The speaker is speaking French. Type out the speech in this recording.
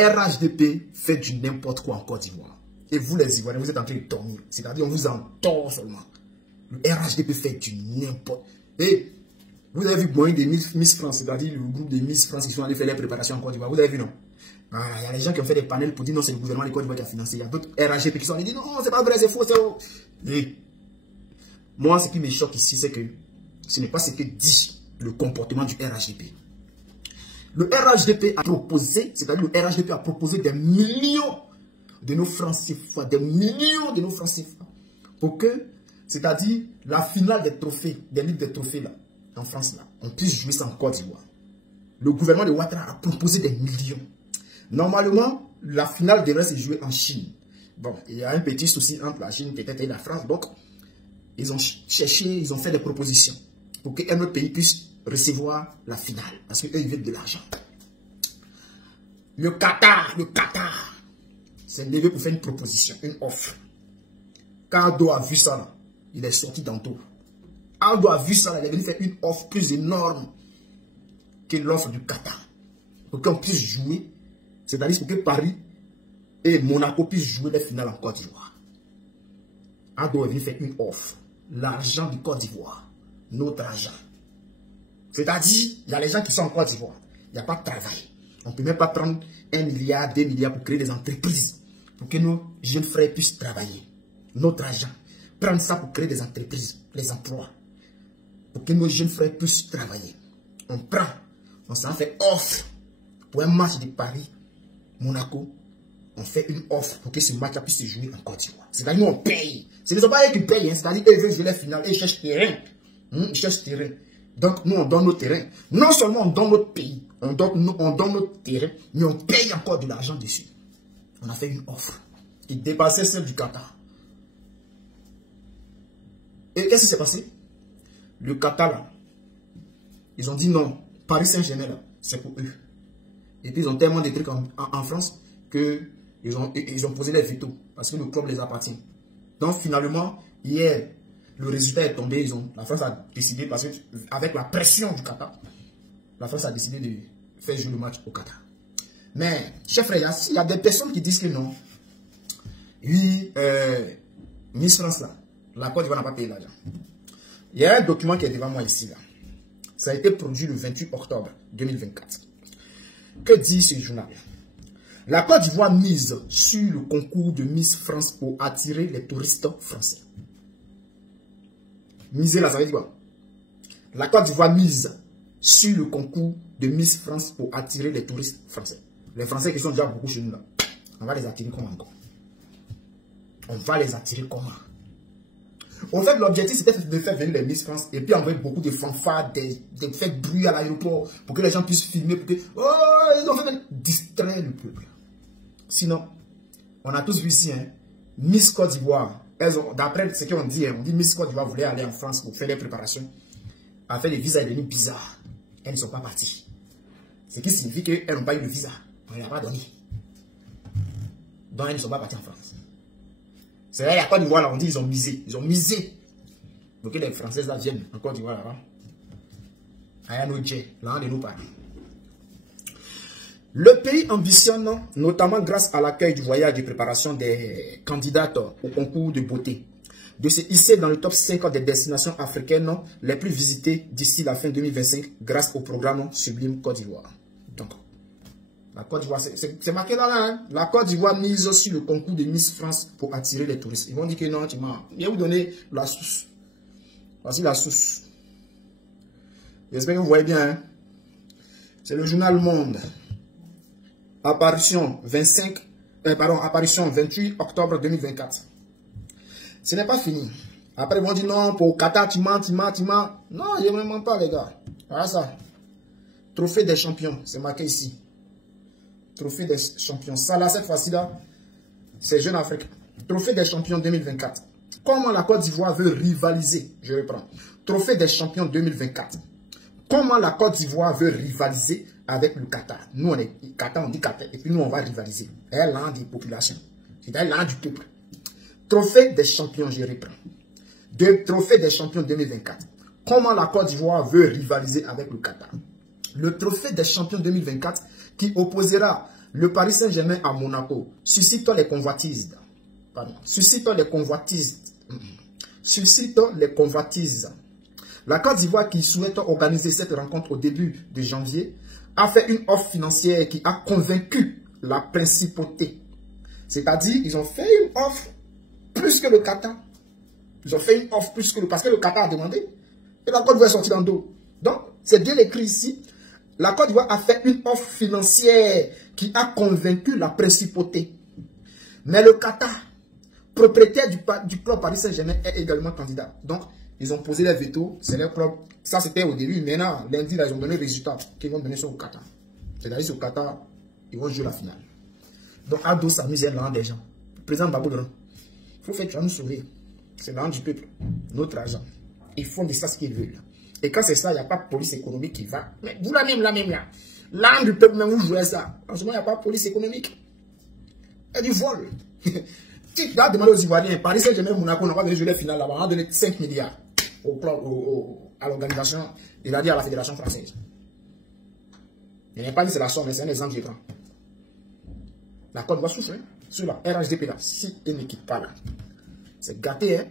RHDP fait du n'importe quoi en Côte d'Ivoire. Et vous les Ivoiriens, vous êtes en train de dormir. C'est-à-dire, on vous entend seulement. Le RHDP fait du n'importe quoi. Et vous avez vu Boeing des Miss France, c'est-à-dire le groupe des Miss France qui sont allés faire les préparations en Côte d'Ivoire. Vous avez vu, non? Il y a des gens qui ont fait des panels pour dire non, c'est le gouvernement de Côte d'Ivoire qui a financé. Il y a d'autres RHDP qui sont allés dire non, c'est pas vrai, c'est faux, c'est faux. Et moi, ce qui me choque ici, c'est que ce n'est pas ce que dit le comportement du RHDP. Le RHDP a proposé, c'est-à-dire le RHDP a proposé des millions de nos francs CFA, des millions de nos francs CFA, pour que, c'est-à-dire la finale des trophées, des livres des trophées là, en France là, on puisse jouer ça en Côte d'Ivoire. Le gouvernement de Ouattara a proposé des millions. Normalement, la finale devrait se jouer en Chine. Bon, il y a un petit souci entre la Chine peut-être et la France, donc ils ont cherché, ils ont fait des propositions pour qu'un autre pays puisse recevoir la finale, parce qu'eux, ils veulent de l'argent. Le Qatar s'est levé pour faire une proposition, une offre. Quand Aldo a vu ça, là, il est sorti tantôt. Aldo a vu ça, là, il est venu faire une offre plus énorme que l'offre du Qatar. Pour qu'on puisse jouer, c'est-à-dire pour que Paris et Monaco puissent jouer les finales en Côte d'Ivoire. Aldo est venu faire une offre. L'argent du Côte d'Ivoire, notre argent. C'est-à-dire, il y a les gens qui sont en Côte d'Ivoire. Il n'y a pas de travail. On ne peut même pas prendre 1 milliard, 2 milliards pour créer des entreprises. Pour que nos jeunes frères puissent travailler. Notre argent. Prendre ça pour créer des entreprises, les emplois. Pour que nos jeunes frères puissent travailler. On prend. On s'en fait offre. Pour un match de Paris, Monaco, on fait une offre pour que ce match puisse se jouer en Côte d'Ivoire. C'est-à-dire, nous on paye. Ce ne sont pas eux qui payent. Hein. C'est-à-dire, eux veulent jouer la finale. Ils cherchent terrain. Ils cherchent terrain. Donc, nous, on donne nos terrains. Non seulement on donne notre pays, on donne notre terrain, mais on paye encore de l'argent dessus. On a fait une offre qui dépassait celle du Qatar. Et qu'est-ce qui s'est passé? Le Qatar, là, ils ont dit non, Paris Saint-Germain, c'est pour eux. Et puis, ils ont tellement de trucs en France qu'ils ont posé les veto parce que le club les appartient. Donc, finalement, hier, le résultat est tombé, la France a décidé, parce qu'avec la pression du Qatar, la France a décidé de faire jouer le match au Qatar. Mais, chers frères, il y a des personnes qui disent que non. Oui, Miss France, là, la Côte d'Ivoire n'a pas payé l'argent. Il y a un document qui est devant moi ici, là. Ça a été produit le 28 octobre 2024. Que dit ce journal? La Côte d'Ivoire mise sur le concours de Miss France pour attirer les touristes français. Miser là, ça veut dire quoi? La Côte d'Ivoire mise sur le concours de Miss France pour attirer les touristes français. Les Français qui sont déjà beaucoup chez nous là. On va les attirer comment encore? On va les attirer comment? En fait, l'objectif c'était de faire venir les Miss France et puis envoyer beaucoup de fanfares, de faire bruit à l'aéroport pour que les gens puissent filmer, pour que ils ont fait distraire le peuple. Sinon, on a tous vu ici, hein, Miss Côte d'Ivoire. D'après ce qu'on dit, on dit Miss Côte d'Ivoire voulait aller en France pour faire les préparations. Elle fait des visas devenus bizarres. Elles ne sont pas parties. Ce qui signifie qu'elles n'ont pas eu de visa. On ne l'a pas donné. Donc elles ne sont pas parties en France. C'est là, il y a Côte d'Ivoire, là, on dit ils ont misé. Ils ont misé. Donc les Françaises là viennent en Côte d'Ivoire là-bas. Ayano Dje, l'un de nos parents. Le pays ambitionne, notamment grâce à l'accueil du voyage de préparation des candidates au concours de beauté, de se hisser dans le top 5 des destinations africaines les plus visitées d'ici la fin 2025 grâce au programme Sublime Côte d'Ivoire. Donc, la Côte d'Ivoire, c'est marqué là, hein? La Côte d'Ivoire mise sur le concours de Miss France pour attirer les touristes. Ils vont dire que non, tu m'as. Je vais vous donner la source. Voici la source. J'espère que vous voyez bien. Hein? C'est le journal Monde. Apparition 28 octobre 2024. Ce n'est pas fini. Après, ils vont dire non, pour Qatar, tu mens. Non, je ne mens pas, les gars. Voilà ça. Trophée des champions, c'est marqué ici. Trophée des champions. Ça, là, cette fois-ci, là, c'est Jeune Afrique. Trophée des champions 2024. Comment la Côte d'Ivoire veut rivaliser? Je reprends. Trophée des champions 2024. Comment la Côte d'Ivoire veut rivaliser avec le Qatar? Nous, on est Qatar, on dit Qatar. Et puis nous, on va rivaliser. Elle a des populations. C'est-à-dire l'an du peuple. Trophée des champions, je reprends. Trophée des champions 2024. Comment la Côte d'Ivoire veut rivaliser avec le Qatar? Le trophée des champions 2024 qui opposera Le Paris Saint-Germain à Monaco suscite les convoitises. Pardon. Suscite les convoitises. Suscite les convoitises. La Côte d'Ivoire, qui souhaite organiser cette rencontre au début de janvier, a fait une offre financière qui a convaincu la principauté. C'est-à-dire, ils ont fait une offre plus que le Qatar. Ils ont fait une offre plus que le... Parce que le Qatar a demandé. Et la Côte d'Ivoire est sortie dans le dos. Donc, c'est bien écrit ici. La Côte d'Ivoire a fait une offre financière qui a convaincu la principauté. Mais le Qatar, propriétaire du club Paris Saint-Germain, est également candidat. Donc, ils ont posé les veto. C'est leur club. Ça, c'était au début. Maintenant, lundi, là, ils ont donné le résultat qu'ils vont donner ça au Qatar. C'est-à-dire, au Qatar, ils vont jouer la finale. Donc, Ado s'amuse l'argent des gens. Le président Babou Laurent, il faut faire, tu vas nous sauver. C'est l'argent du peuple, notre argent. Ils font de ça ce qu'ils veulent. Et quand c'est ça, il n'y a pas de police économique qui va. Mais vous là même là. L'argent du peuple, même vous jouez ça. En ce moment, il n'y a pas de police économique. Il y a du vol. Tu dois demander aux Ivoiriens, Paris Saint-Germain, Monaco, on n'a pas donné jouer la finale là-bas. On a donné 5 milliards à l'organisation, c'est-à-dire à la Fédération française. Il n'y a pas dit c'est la somme, mais c'est un exemple que je prends. La Côte d'Ivoire souffre sur la RHDP là. Si elle ne quitte pas là, c'est gâté, hein.